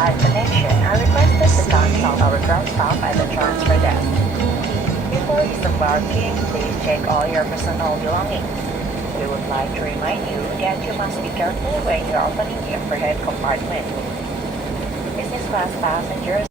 Wi-Fi connection are requested to consult our ground staff at the transfer desk. Before disembarking, please check all your personal belongings. We would like to remind you that you must be careful when you are opening the overhead compartment. Business class passengers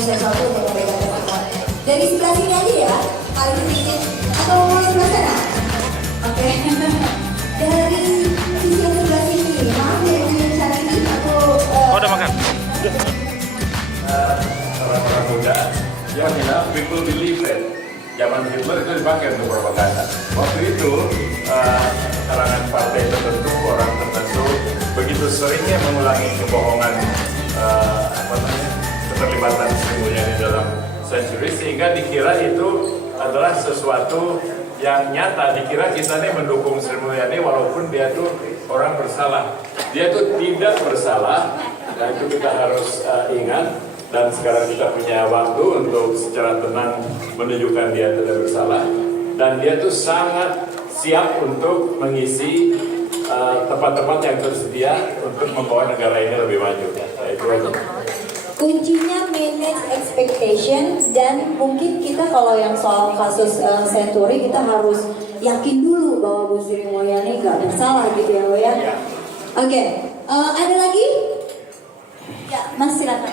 sesuatu untuk memberikan kesempatan. Dari sebelah sini aja ya, paling sedikit atau sebelah sana. Oke. Dari sisi yang sebelah sini, maaf ya yang cari ini atau udah makan. Orang-orang muda, ya people believe that zaman Hitler itu dipakai untuk propaganda. Waktu itu kalangan partai tertentu, orang tertentu begitu seringnya mengulangi kebohongan keterlibatan Sri Mulyani dalam sensuri sehingga dikira itu adalah sesuatu yang nyata. Dikira kita nih mendukung Sri Mulyani walaupun dia tuh orang bersalah. Dia tuh tidak bersalah, dan itu kita harus ingat. Dan sekarang kita punya waktu untuk secara tenang menunjukkan dia tidak bersalah. Dan dia tuh sangat siap untuk mengisi tempat-tempat yang tersedia untuk membawa negara ini lebih maju. Nah, itu aja. kuncinya manage expectation, dan mungkin kita kalau yang soal kasus Senturi kita harus yakin dulu bahwa Bu Sri Mulyani nggak bersalah gitu ya, Lo ya. Oke, ada lagi? Ya, Mas silakan.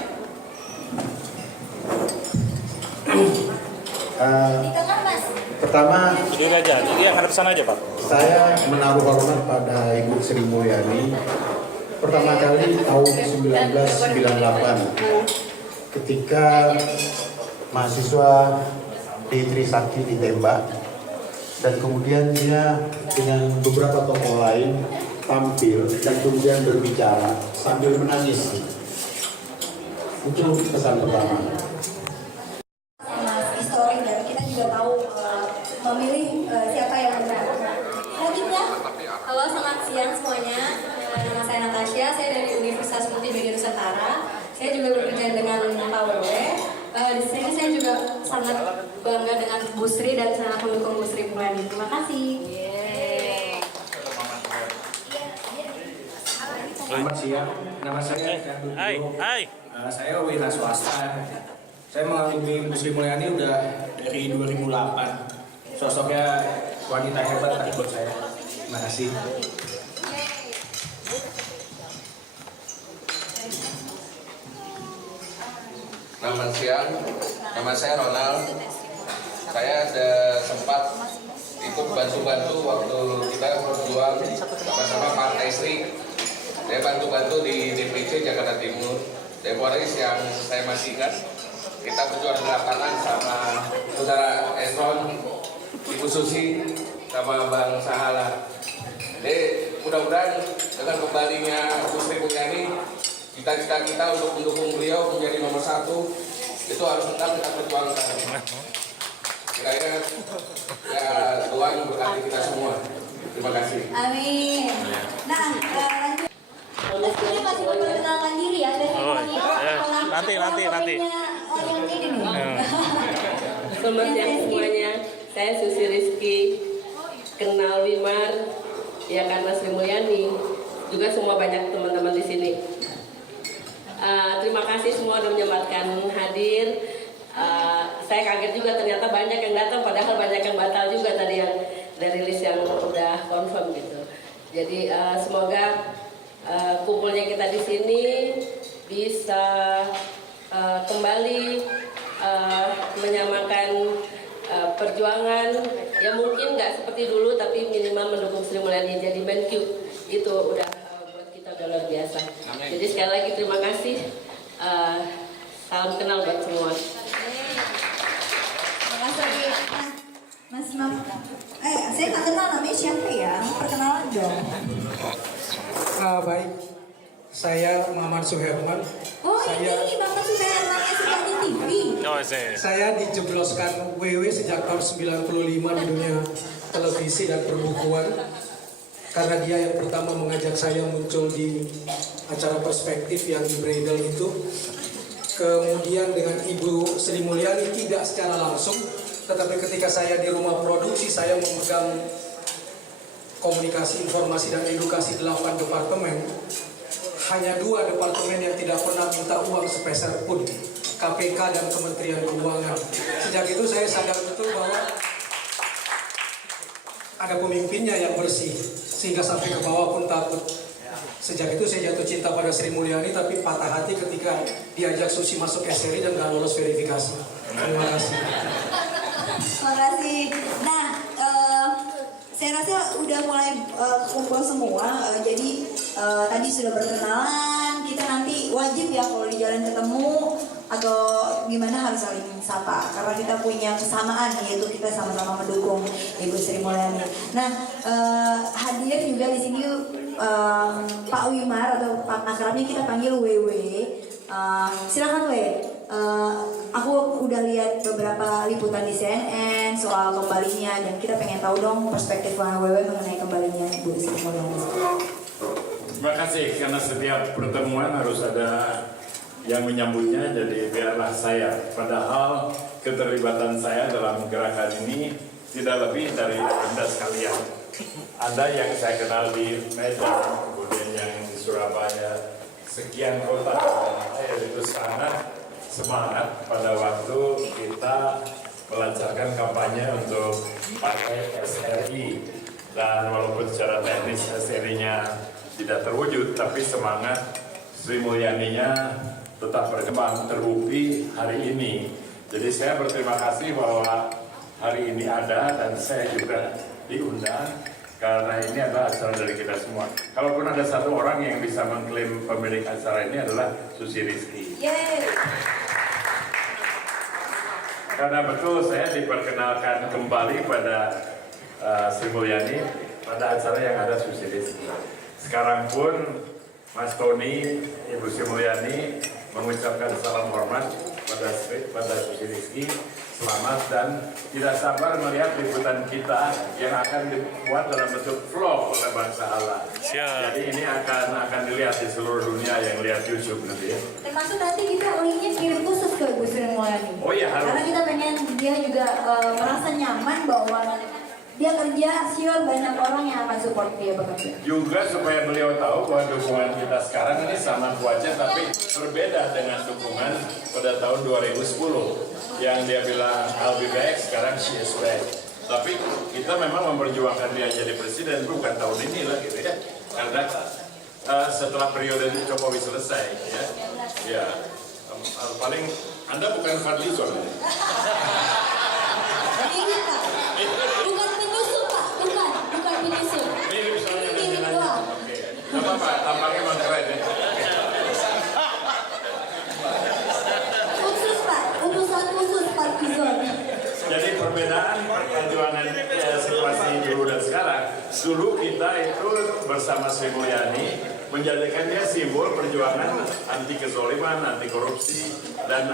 Di tengah, Mas. Pertama, jadi aja, jadi yang hadap sana aja Pak. Saya menaruh hormat pada Ibu Sri Mulyani pertama kali tahun 1998 ketika mahasiswa di Trisakti ditembak, dan kemudian dia dengan beberapa tokoh lain tampil dan kemudian berbicara sambil menangis. Itu pesan pertama. Historik, dan kita juga tahu memilih siapa yang benar. Selanjutnya, halo, selamat siang semuanya. Nama saya Natasha, saya dari Universitas Multimedia Nusantara. Saya juga bekerja dengan Pak Wewe. Di sini saya juga sangat bangga dengan Bu Sri dan sangat mendukung Bu Sri Mulyani. Terima kasih. Selamat siang, nama saya Hai. Saya wira swasta. Saya mengagumi Bu Sri Mulyani udah dari 2008. Sosoknya wanita hebat buat saya. Terima kasih. Selamat siang, nama saya Ronald. Saya ada sempat ikut bantu-bantu waktu kita berjuang sama-sama Partai Sri. Saya bantu-bantu di DPC Jakarta Timur. Demoris yang saya masih ingat, kita berjuang di lapangan sama saudara Esron, Ibu Susi, sama Bang Sahala. Jadi mudah-mudahan dengan kembalinya Bu Sri Mulyani, cita-cita kita untuk mendukung beliau menjadi nomor 1 itu harus tetap kita perjuangkan. Kira-kira ya Tuhan berkati kita semua. Terima kasih. amin. Nah, lanjut. Kita masih memperkenalkan diri ya. Nanti. Yang ini nih. Selamat siang semuanya. Saya Susi Rizky, kenal Wimar ya karena Sri Mulyani, juga semua banyak teman-teman di sini. Terima kasih semua sudah menyempatkan hadir. Saya kaget juga ternyata banyak yang datang, padahal banyak yang batal juga tadi yang dari list yang udah confirm gitu. Jadi semoga kumpulnya kita di sini bisa kembali menyamakan perjuangan, ya mungkin nggak seperti dulu tapi minimal mendukung Sri Mulyani jadi Menq itu udah buat kita udah luar biasa. Jadi sekali lagi terima kasih, salam kenal buat semua. Terima kasih. Mas Mam. Saya nggak kenal namanya siapa ya? Perkenalan dong. Baik, saya Muhammad Suherman. Oh ini Bapak sudah namanya sudah di TV. No, saya. Saya dijebloskan WW sejak tahun 95 di dunia televisi dan perbukuan. Karena dia yang pertama mengajak saya muncul di acara Perspektif yang di Bredel itu. Kemudian dengan Ibu Sri Mulyani tidak secara langsung, tetapi ketika saya di rumah produksi, saya memegang komunikasi, informasi, dan edukasi 8 departemen. Hanya 2 departemen yang tidak pernah minta uang sepeser pun, KPK dan Kementerian Keuangan. Sejak itu saya sadar betul bahwa ada pemimpinnya yang bersih, sehingga sampai ke bawah pun takut. Sejak itu saya jatuh cinta pada Sri Mulyani, tapi patah hati ketika diajak Susi masuk SRI dan gak lolos verifikasi. Terima kasih. Terima kasih. Nah, saya rasa udah mulai kumpul semua. Jadi tadi sudah berkenalan. Kita nanti wajib ya kalau di jalan ketemu atau gimana harus saling sapa. Karena kita punya kesamaan, yaitu kita sama-sama mendukung Ibu Sri Mulyani. Nah, hadir juga di sini Pak Wimar atau Pak akrabnya kita panggil WW. Silakan W. Aku udah lihat beberapa liputan di CNN soal kembalinya dan kita pengen tahu dong perspektif WW mengenai kembalinya Ibu Sri Mulyani. Terima kasih, karena setiap pertemuan harus ada yang menyambutnya, jadi biarlah saya. Padahal keterlibatan saya dalam gerakan ini tidak lebih dari Anda sekalian. Anda yang saya kenal di Medan, kemudian yang di Surabaya, sekian kota, itu sangat semangat pada waktu kita melancarkan kampanye untuk partai SRI. Dan walaupun secara teknis SRI-nya tidak terwujud, tapi semangat Sri Mulyaninya tetap berkembang, terbukti hari ini. Jadi saya berterima kasih bahwa hari ini ada dan saya juga diundang karena ini adalah acara dari kita semua. Kalaupun ada satu orang yang bisa mengklaim pemilik acara ini adalah Susi Rizky. Karena betul saya diperkenalkan kembali pada Sri Mulyani pada acara yang ada Susi Rizky. Sekarang pun Mas Tony, Ibu Sri Mulyani mengucapkan salam hormat pada Susi Rizky. Selamat dan tidak sabar melihat liputan kita yang akan dibuat dalam bentuk vlog oleh Bangsa Allah. Jadi ini akan dilihat di seluruh dunia yang lihat YouTube nanti ya. Termasuk nanti kita linknya kirim khusus ke Ibu Sri Mulyani. Oh iya harus. Karena kita pengen dia juga merasa nyaman bahwa dia kerja, sure banyak orang yang akan support dia bekerja. Juga supaya beliau tahu bahwa dukungan kita sekarang ini sama kuatnya, tapi berbeda dengan dukungan pada tahun 2010 yang dia bilang I'll be back, sekarang she is back. Tapi kita memang memperjuangkan dia jadi presiden bukan tahun ini lah gitu ya, karena setelah periode Jokowi selesai ya paling Anda bukan Fadlizon. Bukan penyusul Pak, bukan penyusul. Mirip soalnya namanya. Oke. Apa Pak? Tampaknya emang keren ya. Khusus Pak, utusan khusus Pak Gizon. Jadi perbedaan perjuangan situasi dulu dan sekarang. Dulu kita itu bersama Sri Mulyani menjadikan dia simbol perjuangan anti kezoliman, anti korupsi, dan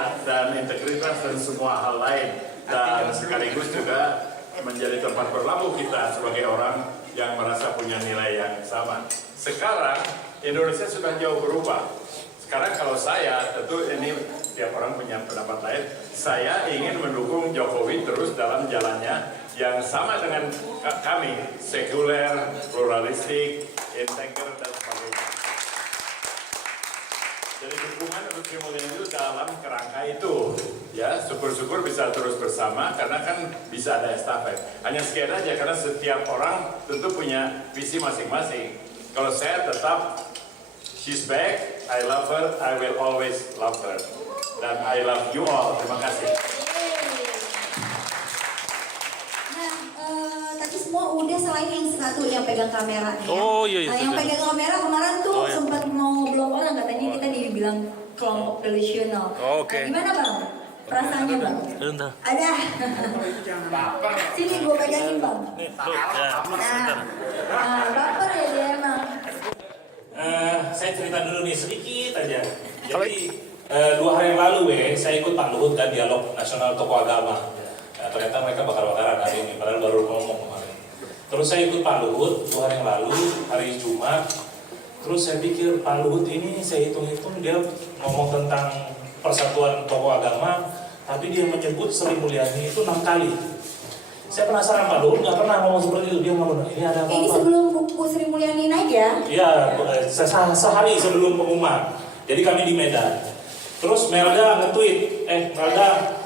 integritas dan semua hal lain. Dan sekaligus juga menjadi tempat berlabuh kita sebagai orang yang merasa punya nilai yang sama. Sekarang Indonesia sudah jauh berubah. Sekarang kalau saya, tentu ini tiap orang punya pendapat lain, saya ingin mendukung Jokowi terus dalam jalannya yang sama dengan kami, sekuler, pluralistik, integrer, dan sebagainya. Jadi dukungan untuk Sri Mulyani itu dalam kerangka itu, ya syukur-syukur bisa terus bersama karena kan bisa ada estafet. Hanya sekian aja karena setiap orang tentu punya visi masing-masing. Kalau saya tetap she's back, I love her, I will always love her, dan I love you all. Terima kasih. selain yang satu yang pegang kamera nih ya. Oh, iya, iya, Nah, yang betul. pegang kamera kemarin tuh Oh, iya. sempat mau ngeblok orang, katanya kita dibilang kelompok delusional. Oh, oke. Nah, gimana bang? Perasaannya bang? Bentar. Ada. Sini gue pegangin bang. Nih, lu, ya, sebentar. Nah, baper ya dia emang. Saya cerita dulu nih sedikit aja. Jadi 2 hari yang lalu saya ikut Pak Luhut dan dialog nasional tokoh agama. Ternyata mereka bakar-bakaran hari ini, padahal baru ngomong kemarin. Terus saya ikut Pak Luhut 2 hari yang lalu, hari Jumat. Terus saya pikir Pak Luhut ini saya hitung-hitung dia ngomong tentang persatuan tokoh agama, tapi dia menyebut Sri Mulyani itu 6 kali. Saya penasaran Pak Luhut nggak pernah ngomong seperti itu. Dia ngomong ini ada apa? Ini sebelum Bu Sri Mulyani naik ya? Iya, sehari sebelum pengumuman. Jadi kami di Medan. Terus Melda nge-tweet, Melda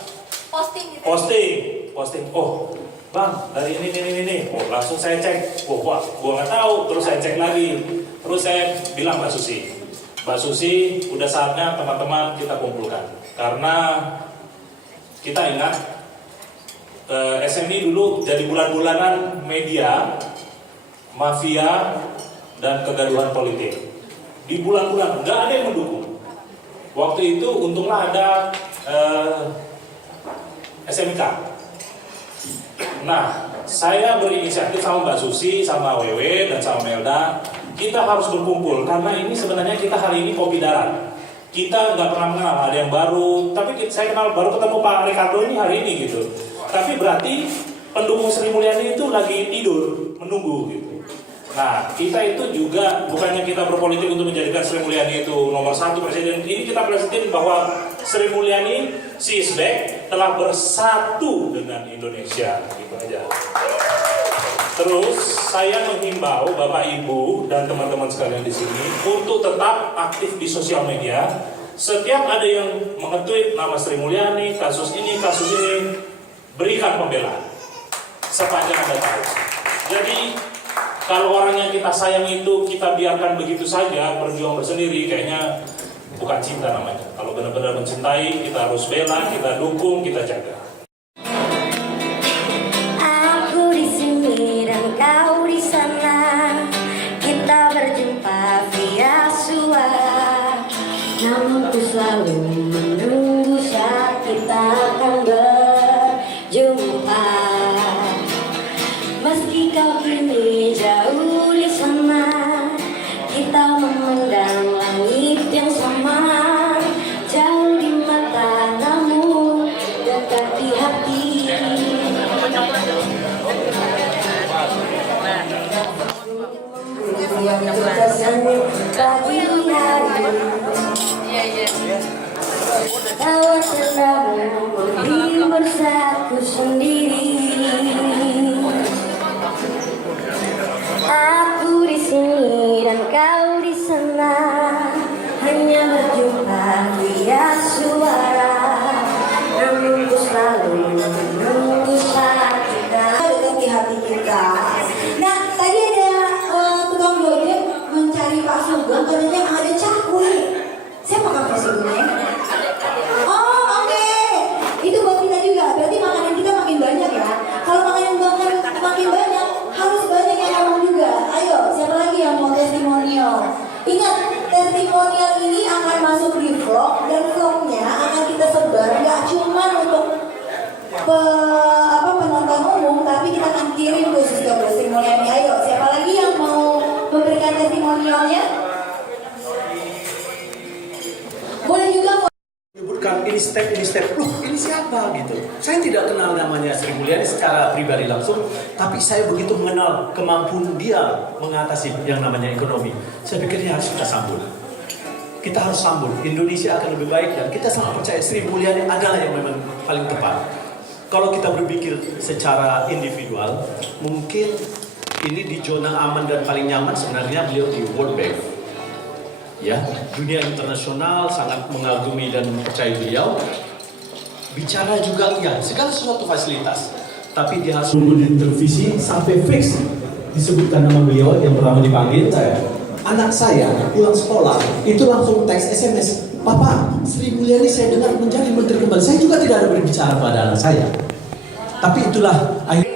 posting. Oh, Bang, dari ini. Oh, langsung saya cek. Oh, wah, gua nggak tahu. Terus saya cek lagi. Terus saya bilang Mbak Susi, udah saatnya teman-teman kita kumpulkan. Karena kita ingat SMI dulu jadi bulan-bulanan media, mafia, dan kegaduhan politik. Di bulan-bulan nggak ada yang mendukung. Waktu itu untunglah ada SMK. Nah, saya berinisiatif sama Mbak Susi, sama Wewe, dan sama Melda. Kita harus berkumpul karena ini sebenarnya kita hari ini kopi darat. Kita nggak pernah mengenal, ada yang baru. Tapi saya kenal baru ketemu Pak Ricardo ini hari ini gitu. Tapi berarti pendukung Sri Mulyani itu lagi tidur, menunggu gitu. Nah, kita itu juga bukannya kita berpolitik untuk menjadikan Sri Mulyani itu nomor 1 presiden. Ini kita presiden bahwa Sri Mulyani, she is back, telah bersatu dengan Indonesia. Gitu aja. Terus saya menghimbau Bapak Ibu dan teman-teman sekalian di sini untuk tetap aktif di sosial media. Setiap ada yang mengetweet nama Sri Mulyani, kasus ini, berikan pembelaan sepanjang Anda tahu. Jadi kalau orang yang kita sayang itu kita biarkan begitu saja berjuang bersendiri, kayaknya bukan cinta namanya. Kalau benar-benar mencintai, kita harus bela, kita dukung, kita jaga. Aku di sini dan kau di sana, kita berjumpa via suara. Namun ku selalu menunggu saat kita akan berjumpa. Meski kau kini jauh di sana, kita memandang langit yang sama. Jauh di mata namun dekat di hati. Yang tersenyum pagi hari, tawa terdamu bersaku sendiri. Aku di sini dan kau di sana, hanya berjumpa via suara. Namun ku selalu menunggu saat kita Dekat di hati kita. Nah, tadi ada tukang gojek mencari Pak Sugeng, katanya ada cakwe. Saya makan Pak Sugeng. Oh, oke. Itu buat kita juga. Berarti makanan kita makin banyak ya. Kalau makanan makin banyak, harus banyak yang ngomong juga. Ayo, siapa lagi yang mau testimonial? Ingat, testimonial ini akan masuk di vlog, dan vlognya akan kita sebar. Nggak cuma untuk penonton umum, tapi kita akan kirim khusus ke Bu Sri Mulyani. Ayo, siapa lagi yang mau memberikan testimonialnya? Boleh juga Menyebutkan ini step, loh ini siapa gitu. Saya tidak kenal namanya Sri Mulyani secara pribadi langsung, tapi saya begitu mengenal kemampuan dia mengatasi yang namanya ekonomi. Saya pikir ini harus kita sambut. Kita harus sambut, Indonesia akan lebih baik, dan kita sangat percaya Sri Mulyani adalah yang memang paling tepat. Kalau kita berpikir secara individual, mungkin ini di zona aman dan paling nyaman sebenarnya beliau di World Bank. Ya, dunia internasional sangat mengagumi dan percaya beliau. Bicara juga ya, segala sesuatu fasilitas. Tapi dia harus di televisi sampai fix disebutkan nama beliau yang pertama dipanggil saya. Anak saya pulang sekolah itu langsung teks SMS, Papa, Sri Mulyani saya dengar menjadi menteri kembali. Saya juga tidak ada berbicara pada anak saya. Tapi itulah akhirnya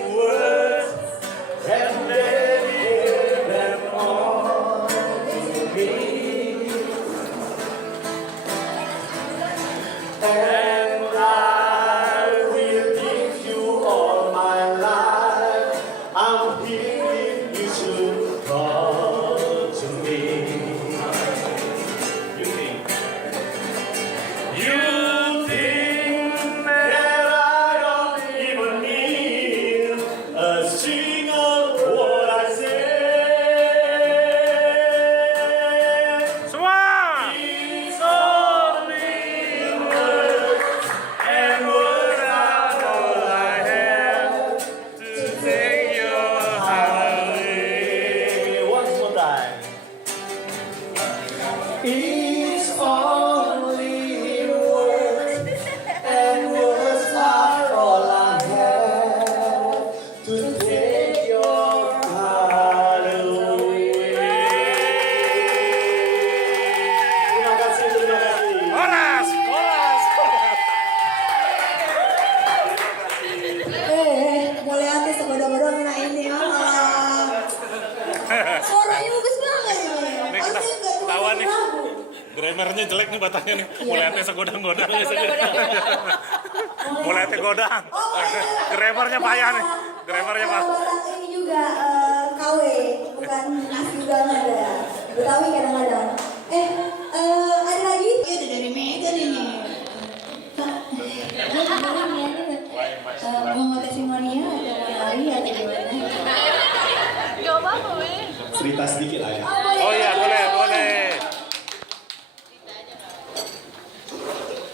It's only words, and words are all I have to take your heart away. Terima kasih, terima kasih. Koras. Mulai hati segodong-godong nah ini suaranya bagus banget Nih kita ketahuan nih. Grammarnya jelek nih batangnya nih. Mulai segodang-godang. Mulai godang. Grammarnya payah nih. Grammarnya payah. Ini juga KW, bukan nasi juga ada. Betawi kadang-kadang. Ada lagi? Itu dari Megan ini. Mau tesimonia atau mau lari atau gimana? Gak apa-apa, weh. Cerita sedikit lah ya. Oh iya, boleh.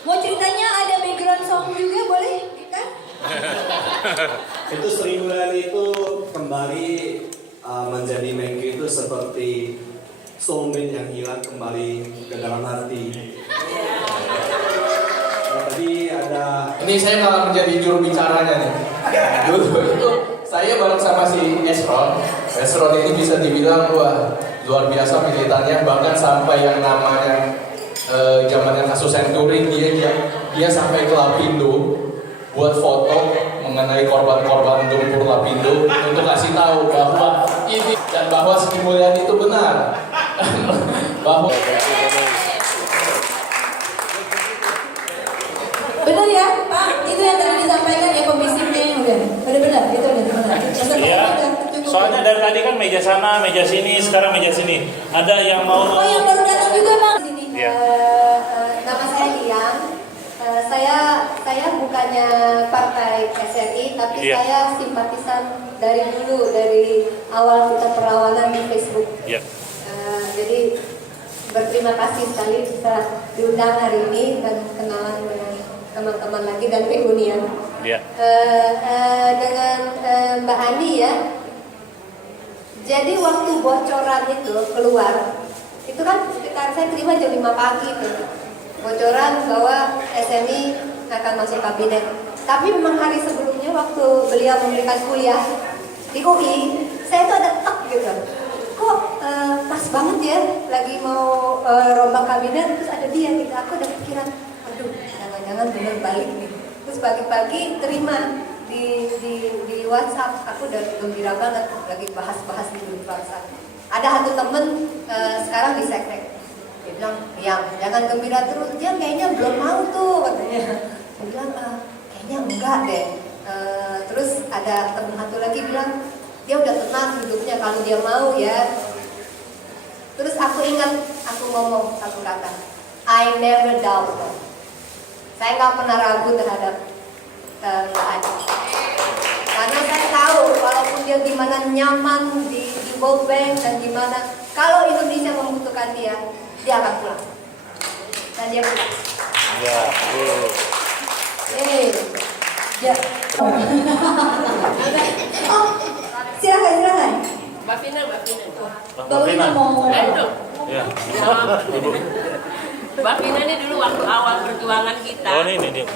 Mau ceritanya ada background song juga boleh? Kan? Itu Sri Mulyani itu kembali menjadi Mengki itu seperti soulmate yang hilang kembali ke dalam hati. Tadi ada. Ini saya malah menjadi juru bicaranya nih. Dulu itu saya bareng sama si Esron. Esron ini bisa dibilang wah luar biasa militannya, bahkan sampai yang namanya zamannya kasus Senturi dia sampai ke Lapindo buat foto mengenai korban-korban lumpur Lapindo untuk kasih tahu bahwa ini dan bahwa Sri Mulyani itu benar. Bahwa Benar ya, Pak? Itu yang tadi disampaikan ya pembisnisnya udah. Benar-benar, itu udah benar. Iya. Soalnya dari tadi kan meja sana, meja sini, sekarang meja sini. Ada yang mau. Oh, yang baru datang juga, Bang. Sini. Iya. Nama saya Liang. Saya bukannya partai SRI, tapi Iya. saya simpatisan dari dulu, dari awal kita perlawanan di Facebook. Iya. Jadi berterima kasih sekali bisa diundang hari ini dan kenalan dengan teman-teman lagi dan reunian. Iya. Dengan Mbak Andi ya. Jadi waktu bocoran itu keluar, itu kan sekitar saya terima jam 5 pagi itu. Bocoran bahwa SMI akan masuk kabinet. Tapi memang hari sebelumnya waktu beliau memberikan kuliah di UI, saya tuh ada tek gitu. Kok pas banget ya lagi mau rombak kabinet, terus ada dia gitu. Aku udah pikiran, aduh jangan-jangan bener balik nih. Terus pagi-pagi terima di WhatsApp, aku udah gembira banget lagi bahas-bahas di WhatsApp. Ada satu temen sekarang di Seknek, dia bilang, ya jangan gembira terus, dia kayaknya belum mau tuh katanya. Dia bilang, kayaknya enggak deh. Terus ada temen satu lagi bilang, dia udah tenang hidupnya kalau dia mau ya. Terus aku ingat, aku ngomong satu kata, I never doubt. Saya nggak pernah ragu terhadap Mbak Adi. Karena saya tahu walaupun dia gimana nyaman di World Bank dan gimana, kalau Indonesia membutuhkan dia akan pulang. Dan dia pulang. Ya, Ya. Oh, silakan. Mbak Vina. Mbak Wina mau. Ya. Mbak Vina ini dulu waktu awal perjuangan kita. Oh ini dia.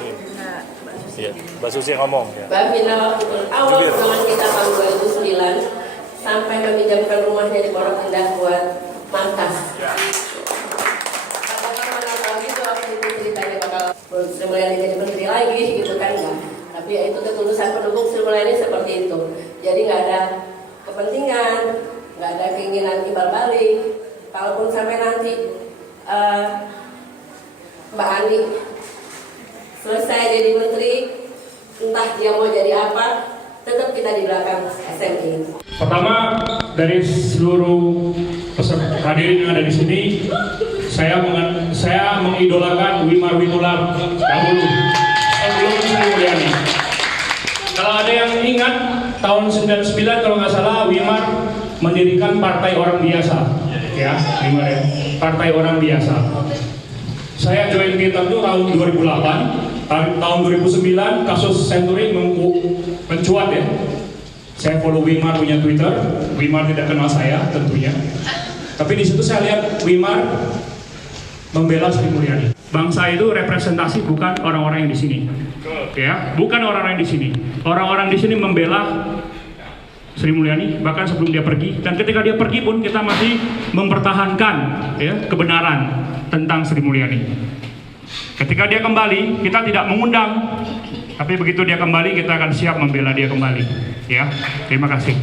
Iya, Mbak Susi yang ngomong. Ya. Mbak Vina waktu awal perjuangan kita tahun 2009 sampai meminjamkan rumahnya di Pondok Indah buat mantas. Mana tahu gitu waktu itu ceritanya bakal Sri Mulyani jadi menteri lagi gitu kan enggak. Tapi ya itu ketulusan pendukung Sri Mulyani seperti itu. Jadi nggak ada kepentingan, nggak ada keinginan timbal balik. Kalaupun sampai nanti Mbak Ani selesai jadi menteri, entah dia mau jadi apa, tetap kita di belakang SMI. Pertama, dari seluruh peserta hadirin yang ada di sini, saya mengidolakan Wimar Witular dahulu sebelum Sri Mulyani. Kalau ada yang ingat, tahun 99 kalau nggak salah, Wimar mendirikan Partai Orang Biasa, ya, Wimar ya, Partai Orang Biasa. Saya join kita itu tahun 2008, tahun 2009 kasus Senturi mencuat ya. Saya follow Wimar punya Twitter, Wimar tidak kenal saya tentunya. Tapi di situ saya lihat Wimar membela Sri Mulyani. Bangsa itu representasi bukan orang-orang yang di sini, ya, bukan orang-orang yang di sini. Orang-orang di sini membela Sri Mulyani bahkan sebelum dia pergi, dan ketika dia pergi pun kita masih mempertahankan ya kebenaran tentang Sri Mulyani. Ketika dia kembali, kita tidak mengundang, tapi begitu dia kembali kita akan siap membela dia kembali. Ya, terima kasih.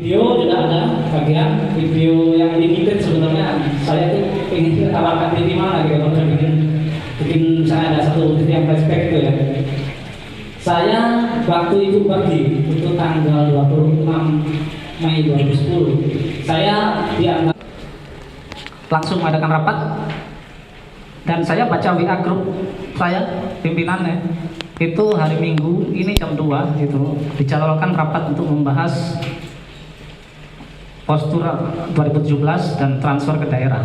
Video juga ada bagian video yang limited sebenarnya. Saya tuh ingin tawarkan di mana gitu, kalau bikin saya ada satu video yang flashback itu ya. Saya waktu itu pergi itu tanggal 26 Mei 2010. Saya dianggap langsung mengadakan rapat dan saya baca WA grup saya pimpinannya itu hari Minggu ini jam 2 itu dijadwalkan rapat untuk membahas postur 2017 dan transfer ke daerah.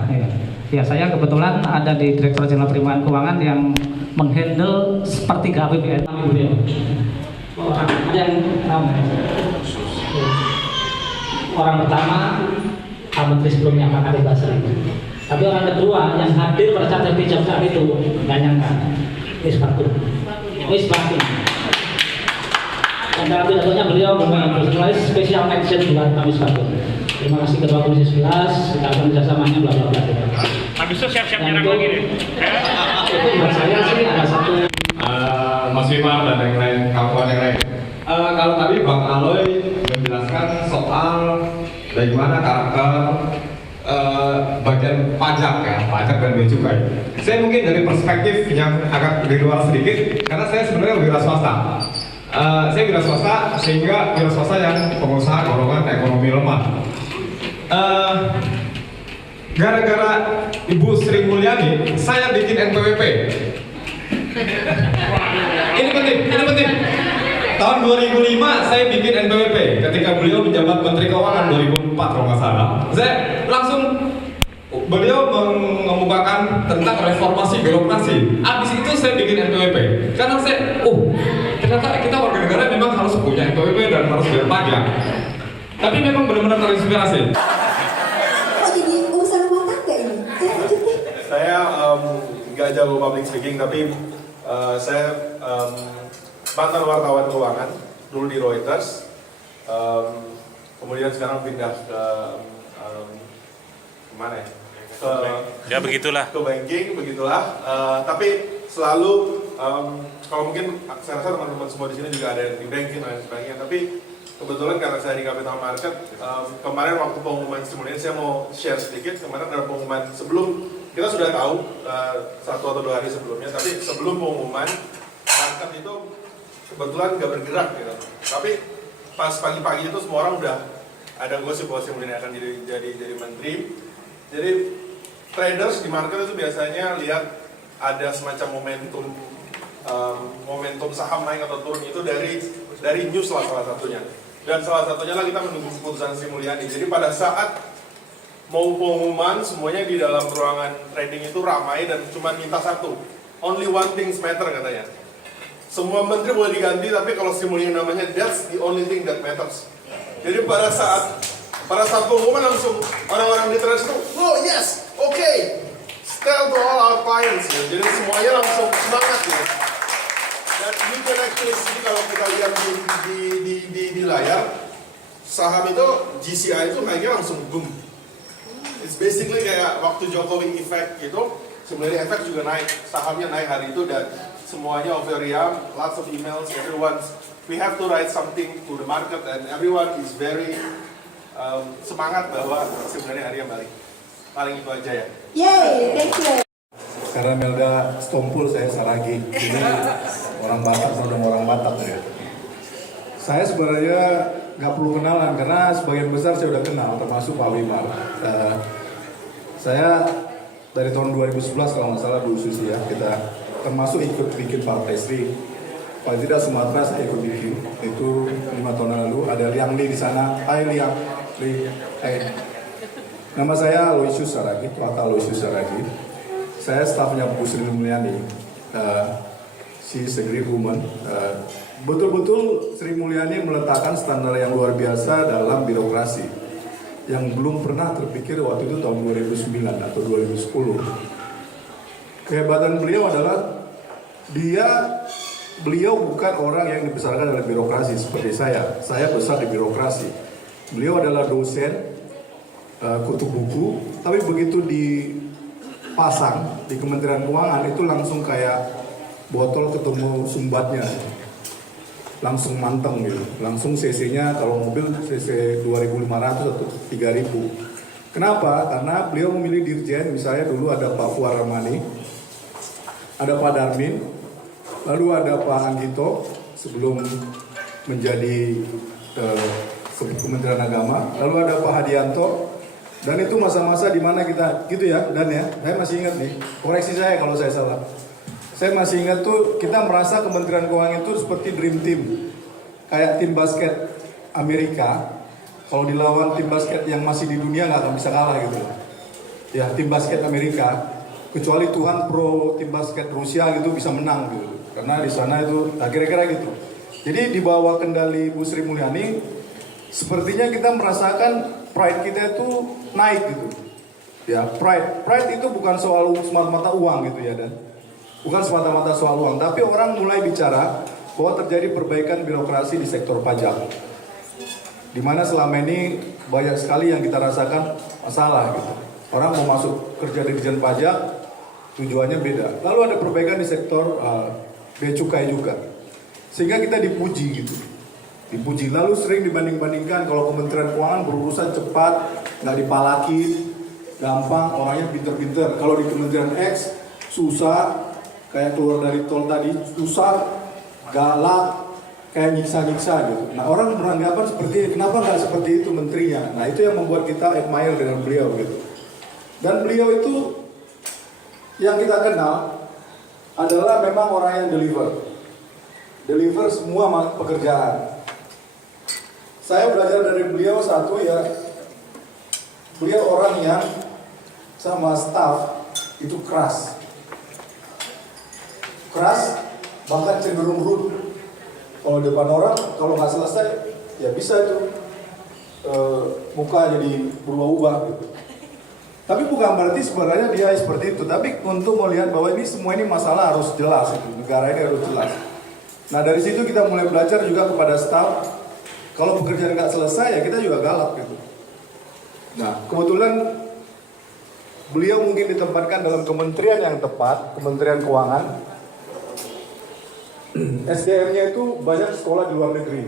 Ya, saya kebetulan ada di Direktur Jenderal Penerimaan Keuangan yang menghandle sepertiga APBN beliau. Orang yang orang pertama Pak Menteri sebelumnya Pak Ade Basri. Tapi orang kedua yang hadir pada saat saya saat itu nggak nyangka, Wis Bakun. Dan dalam pidatonya beliau memulai special mention buat Pak Wis Bakun. Terima kasih Ketua Komisi 11, kita akan kerjasamanya bla bla bla. Habis itu siap-siap nyerang lagi deh. Itu buat saya sih ada satu. Mas Wimar dan yang lain, kawan yang lain. Kalau tadi Bang Aloy menjelaskan soal bagaimana karakter bagian pajak ya, pajak dan bea cukai. Saya mungkin dari perspektif yang agak di luar sedikit, karena saya sebenarnya wira swasta. Saya wira swasta, sehingga wira swasta yang pengusaha golongan ekonomi lemah. Gara-gara Ibu Sri Mulyani, saya bikin NPWP. Ini penting. Tahun 2005 saya bikin NPWP ketika beliau menjabat Menteri Keuangan 2004 kalau nggak salah. Saya langsung beliau mengemukakan tentang reformasi birokrasi. Abis itu saya bikin NPWP karena saya, ternyata kita warga negara memang harus punya NPWP dan harus bayar pajak. Tapi memang benar-benar terinspirasi. Kok jadi urusan rumah tangga ini? Saya nggak jago public speaking, tapi saya mantan wartawan keuangan dulu di Reuters, kemudian sekarang pindah ke mana ya? Ya begitulah. Ke banking, begitulah. Tapi selalu kalau mungkin saya rasa teman-teman semua di sini juga ada yang di banking dan sebagainya. Tapi kebetulan karena saya di Capital Market, kemarin waktu pengumuman sebelumnya saya mau share sedikit. Kemarin ada pengumuman sebelum kita sudah tahu 1 atau 2 hari sebelumnya, tapi sebelum pengumuman market itu kebetulan nggak bergerak gitu. Tapi pas pagi-pagi itu semua orang udah ada gosip bahwa Sri Mulyani akan jadi menteri. Jadi traders di market itu biasanya lihat ada semacam momentum saham naik atau turun itu dari news lah salah satunya. Dan salah satunya lah kita menunggu keputusan Sri Mulyani. Jadi pada saat mau pengumuman semuanya di dalam ruangan trading itu ramai dan cuma minta satu. Only one things matter katanya. Semua menteri boleh diganti, tapi kalau Sri Mulyani namanya, that's the only thing that matters. Jadi pada saat pengumuman langsung orang-orang di trades itu, oh yes, okay, tell to all our clients. Ya. Jadi semuanya langsung semangat ya. Dan you can actually see kalau kita lihat di layar, saham itu GCI itu naiknya langsung boom. It's basically kayak waktu Jokowi effect gitu, sebenarnya efek juga naik, sahamnya naik hari itu dan semuanya euphoria, lots of emails, we have to write something to the market and everyone is very semangat bahwa sebenarnya hari yang balik. Paling itu aja ya. Yay, thank you. Karena Melda Stompul, saya Saragi. Jadi orang Batak sama orang Batak ya. Saya sebenarnya nggak perlu kenalan karena sebagian besar saya udah kenal, termasuk Pak Wimar. Saya dari tahun 2011 kalau nggak salah Bu Susi ya, kita termasuk ikut bikin Partai Sri. Paling tidak Sumatera saya ikut bikin, itu 5 tahun lalu. Ada Liang Li di sana. Hai Liang Li. Hai. Nama saya Aloysius Saragi, Tuata Aloysius Saragi. Saya stafnya Bu Sri Mulyani. She is a great woman. Betul-betul Sri Mulyani meletakkan standar yang luar biasa dalam birokrasi. yang belum pernah terpikir waktu itu tahun 2009 atau 2010. Kehebatan beliau adalah beliau bukan orang yang dibesarkan oleh birokrasi seperti saya. Saya besar di birokrasi. Beliau adalah dosen kutu buku, tapi begitu dipasang di Kementerian Keuangan itu langsung kayak botol ketemu sumbatnya, langsung manteng gitu, langsung CC-nya kalau mobil CC 2.500 atau 3.000. Kenapa? Karena beliau memilih dirjen, misalnya dulu ada Pak Fuad Ramani, ada Pak Darmin, lalu ada Pak Anggito sebelum menjadi Kementerian Agama, lalu ada Pak Hadianto. Dan itu masa-masa di mana kita gitu ya, dan ya, saya masih ingat nih, koreksi saya kalau saya salah. Saya masih ingat tuh kita merasa Kementerian Keuangan itu seperti dream team, kayak tim basket Amerika. Kalau dilawan tim basket yang masih di dunia nggak akan bisa kalah gitu. Ya tim basket Amerika, kecuali Tuhan pro tim basket Rusia gitu bisa menang gitu. Karena di sana itu kira-kira gitu. Jadi di bawah kendali Bu Sri Mulyani, sepertinya kita merasakan pride kita itu naik gitu. Ya, pride itu bukan soal semata-mata uang gitu ya, dan bukan semata-mata soal uang, tapi orang mulai bicara bahwa terjadi perbaikan birokrasi di sektor pajak. Di mana selama ini banyak sekali yang kita rasakan masalah gitu. Orang mau masuk kerja di Dirjen Pajak tujuannya beda. Lalu ada perbaikan di sektor bea cukai juga. Sehingga kita dipuji gitu. Dipuji, lalu sering dibanding-bandingkan kalau Kementerian Keuangan berurusan cepat, nggak dipalakin, gampang, orangnya pinter-pinter. Kalau di Kementerian X susah, kayak keluar dari tol tadi susah, galak, kayak nyiksa-nyiksa gitu. Nah orang beranggapan seperti ini, kenapa nggak seperti itu menterinya? Nah itu yang membuat kita admire dengan beliau gitu. Dan beliau itu yang kita kenal adalah memang orang yang deliver semua pekerjaan. Saya belajar dari beliau satu ya, beliau orang yang sama staf itu keras, bahkan cenderung rude. Kalau depan orang, kalau nggak selesai, ya bisa itu muka jadi berubah-ubah gitu. Tapi bukan berarti sebenarnya dia seperti itu. Tapi untuk melihat bahwa ini semua ini masalah harus jelas, gitu. Negara ini harus jelas. Nah dari situ kita mulai belajar juga kepada staf. Kalau pekerjaan nggak selesai ya kita juga galak gitu. Nah kebetulan beliau mungkin ditempatkan dalam kementerian yang tepat, Kementerian Keuangan. SDM-nya itu banyak sekolah di luar negeri.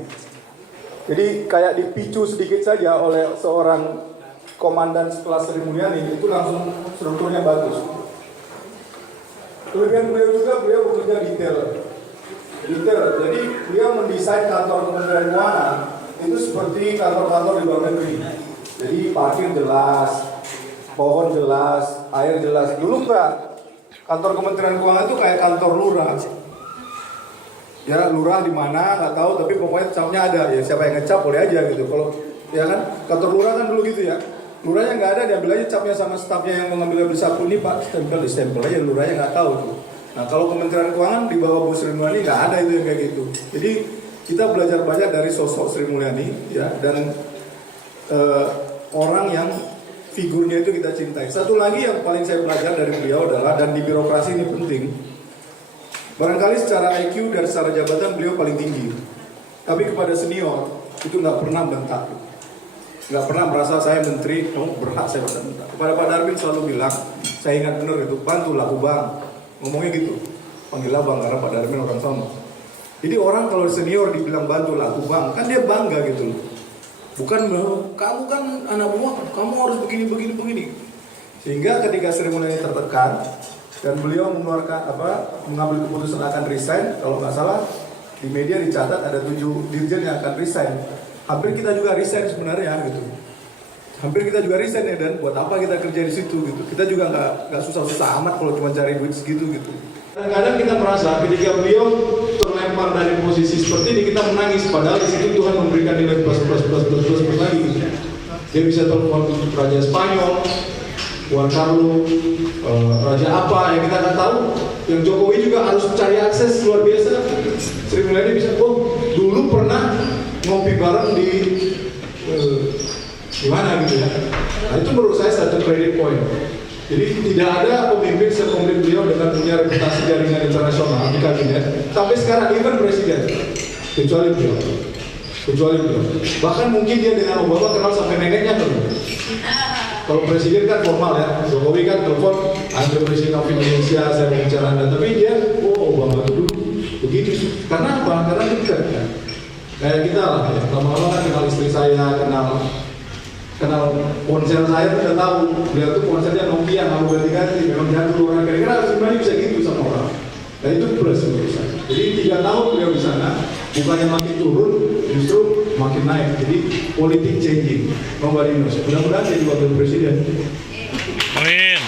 Jadi kayak dipicu sedikit saja oleh seorang komandan sekelas Sri Mulyani itu langsung strukturnya bagus. Kelebihan beliau juga beliau bekerja detail. Jadi beliau mendesain kantor Kementerian Keuangan itu seperti kantor-kantor di luar negeri. Jadi parkir jelas, pohon jelas, air jelas. Dulu enggak, kantor Kementerian Keuangan itu kayak kantor lurah. Ya lurah di mana nggak tahu, tapi pokoknya capnya ada. Ya siapa yang ngecap boleh aja gitu. Kalau ya kan kantor lurah kan dulu gitu ya. Lurahnya nggak ada, diambil aja capnya sama stafnya yang mengambil sapu ini Pak, stempel aja, lurahnya nggak tahu tuh. Nah kalau Kementerian Keuangan di bawah Bu Sri Mulyani nggak ada itu yang kayak gitu. Jadi kita belajar banyak dari sosok Sri Mulyani ya, dan orang yang figurnya itu kita cintai. Satu lagi yang paling saya belajar dari beliau adalah, dan di birokrasi ini penting, barangkali secara IQ dan secara jabatan beliau paling tinggi, tapi kepada senior itu nggak pernah bentak, nggak pernah merasa saya menteri, berhak saya bentak. Kepada Pak Darmin selalu bilang, saya ingat benar itu, bantulah Bang. Ngomongnya gitu, panggil abang karena Pak Darmin orang sama. Jadi orang kalau senior dibilang bantulah aku Bang, kan dia bangga gitu loh. Bukan kamu kan anak buah, kamu harus begini. Sehingga ketika Sri Mulyani tertekan dan beliau mengambil keputusan akan resign, kalau nggak salah di media dicatat ada 7 dirjen yang akan resign. Hampir kita juga resign sebenarnya gitu. Hampir kita juga resign ya, dan buat apa kita kerja di situ gitu. Kita juga nggak susah-susah amat kalau cuma cari duit segitu gitu. Kadang-kadang kita merasa ketika beliau terlempar dari posisi seperti ini kita menangis, padahal di situ Tuhan memberikan nilai plus lagi gitu. Dia bisa telepon Raja Spanyol, Juan Carlo, Raja apa yang kita nggak tahu. Yang Jokowi juga harus cari akses luar biasa. Sri Mulyani bisa, dulu pernah ngopi bareng di Gimana gitu ya? Nah itu menurut saya satu credit point. Jadi tidak ada pemimpin sekomplit beliau dengan punya reputasi jaringan internasional di kabinet sampai sekarang, even presiden, kecuali beliau. Bahkan mungkin dia dengan Obama kenal sampai neneknya kan. Kalau presiden kan formal ya, Jokowi kan telepon, I'm the President of Indonesia, saya mau bicara Anda. Tapi dia, Obama itu dulu begini. Karena apa? Karena dekat ya. Kayak kita lah ya, lama-lama kan kenal istri saya, kenal ponsel saya tuh udah tahu dia tuh ponselnya Nokia nggak mau ganti-ganti, memang jadul orang kira-kira sebenarnya bisa gitu sama orang. Dan itu plus menurut saya. Jadi 3 tahun beliau di sana bukannya makin turun, justru makin naik. Jadi politik changing, nobody knows. Mudah-mudahan jadi wakil presiden. Amin.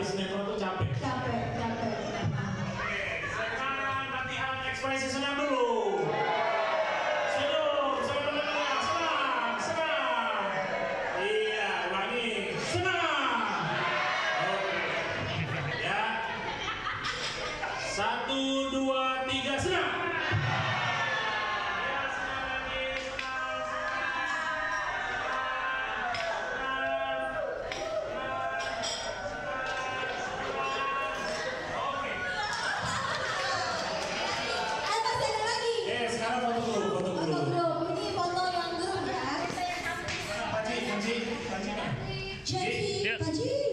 sekali sinetron tuh capek. Capek. Sekarang latihan ekspresi senang dulu. Senyum, saya mendengar senang. Iya, ulangi, senang. Oke, ya. 1, 2, 3, senang. Ya, senang lagi, senang. Oke. Masih ada lagi. Sekarang foto dulu. Foto belum. Ini foto yang belum ya. Panji. Jadi, Panji.